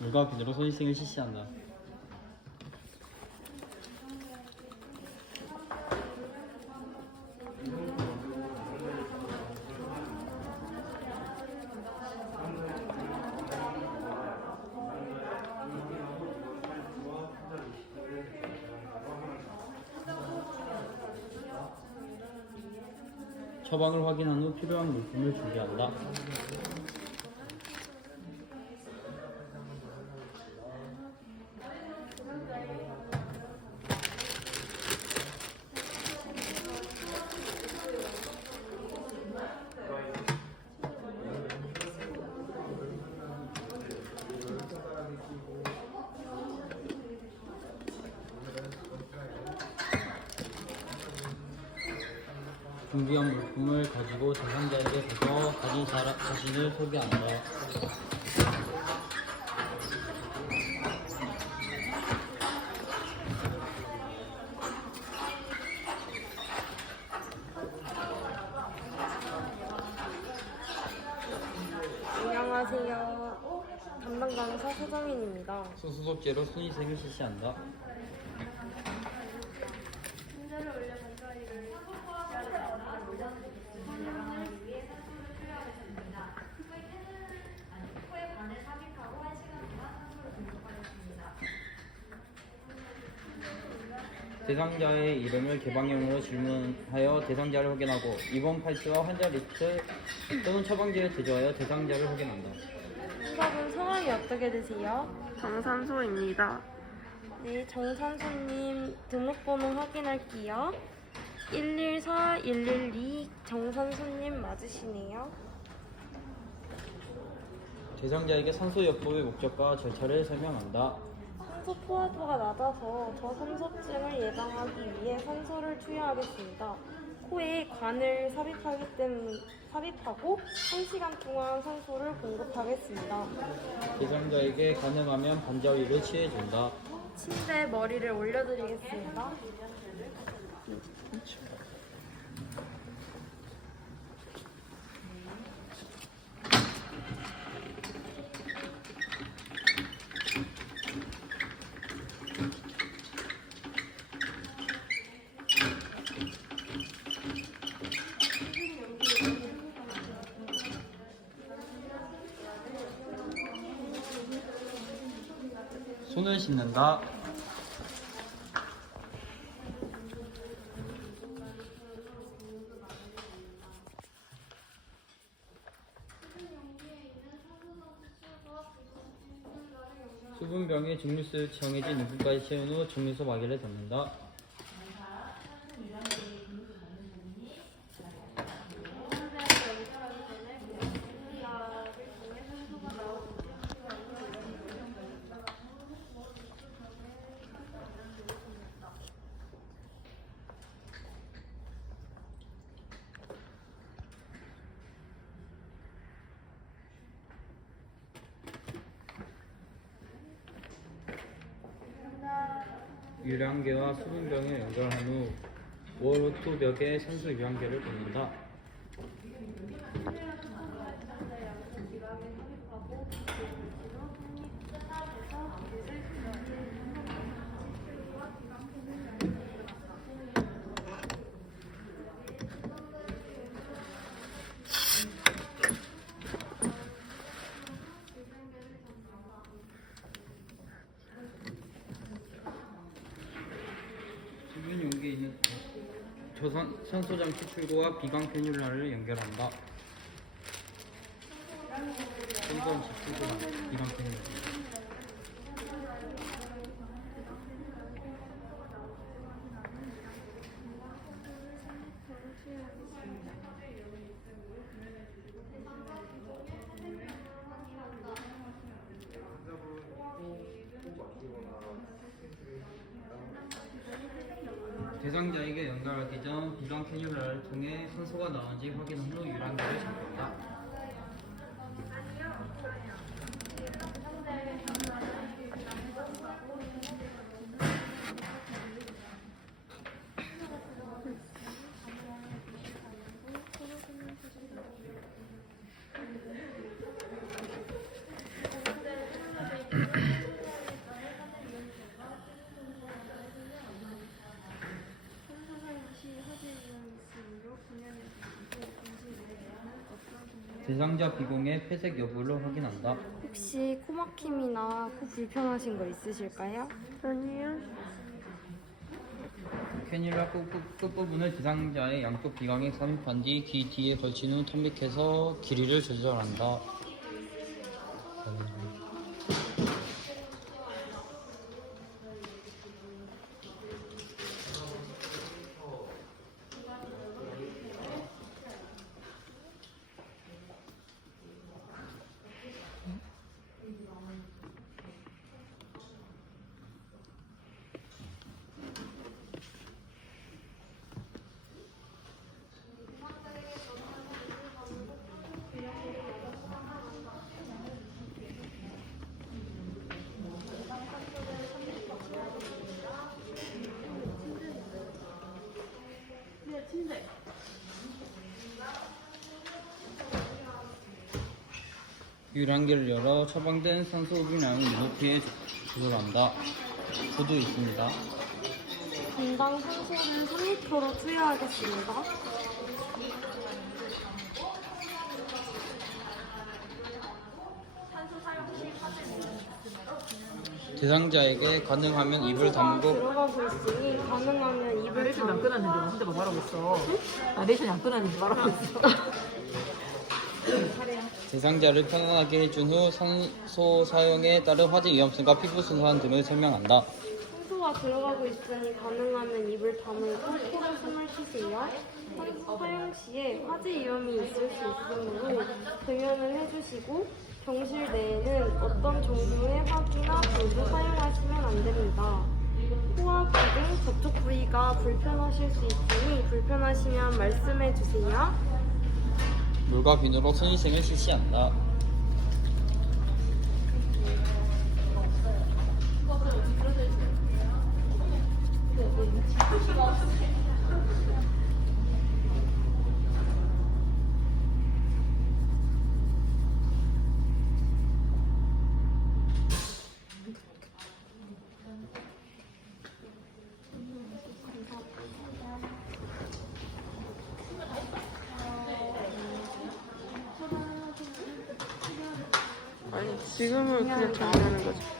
물과 그대로 손위생을 실시한다. 처방을 확인한 후 필요한 물품을 준비한다. 준비한 물품을 가지고 대상자에게 가서 자신 자, 자신을 소개한다. 안녕하세요. 담당 강사 서정인입니다. 소수독제로 순위생을 실시한다. 대상자의 이름을 개방형으로 질문하여 대상자를 확인하고 입원 팔수와 환자 리스트 또는 처방지를 제조하여 대상자를 확인한다. 수석은 성함이 어떻게 되세요? 정산소입니다. 네, 정선수님 등록번호 확인할게요. 114 112 정선수님 맞으시네요. 대상자에게 산소 요법의 목적과 절차를 설명한다. 산소 포화도가 낮아서 저산소증을 예방하기 위해 산소를 투여하겠습니다. 코에 관을 삽입하기 때문에 삽입하고 1시간 동안 산소를 공급하겠습니다. 대상자에게 가능하면 반자위를 취해준다. 침대에 머리를 올려드리겠습니다. 손을 씻는다. 수분병에 증류수 정해진 눈금까지 채운 후 증류소 마개를 덮는다. 유량계와 수분병을 연결한 후 월호투 벽에 산소 유량계를 꽂는다. 수분 용기에 있는 저산 산소 장치 출구와 비강 페듈라를 연결한다. 산소 장치 출구와 비강 페듈라. 대상자에게 연결하기 전 비강 캐뉼라를 통해 산소가 나오는지 확인한 후 유량계를 잠근다. 대상자 비공의 폐색 여부를 확인한다. 혹시 코 막힘이나 코 불편하신 거 있으실까요? 아니요. 캐뉼라 끝, 끝, 끝 부분을 대상자의 양쪽 비강에 삽입한 뒤 귀 뒤에 걸친 후 탐닉해서 길이를 조절한다. 유량기를 열어 처방된 산소 흡입량을 높이에 조절한다. 구도 있습니다. 분당 산소를 3리터로 투여하겠습니다. 대상자에게 가능하면 입을 다물고 들어가고 있으니 가능하면 입을 내레이션이 안 끊었는데 뭐 혼자 뭐 말하고 있어. 나레이션이 안 끊었는데 말하고 있어. 대상자를 편안하게 해준 후 산소 사용에 따른 화재 위험성과 피부 손상 등을 설명한다. 산소가 들어가고 있으니 가능하면 입을 다물고 코로 숨을 쉬세요. 사용 시에 화재 위험이 있을 수 있으므로 대면을 해주시고 병실 내에는 어떤 종류의 화기나 불도 사용하시면 안 됩니다. 코와 귀등 접촉 부위가 불편하실 수 있으니 불편하시면 말씀해 주세요. 물과 비누로 손위생을 실시한다. 지금은 그냥 정리하는 거지.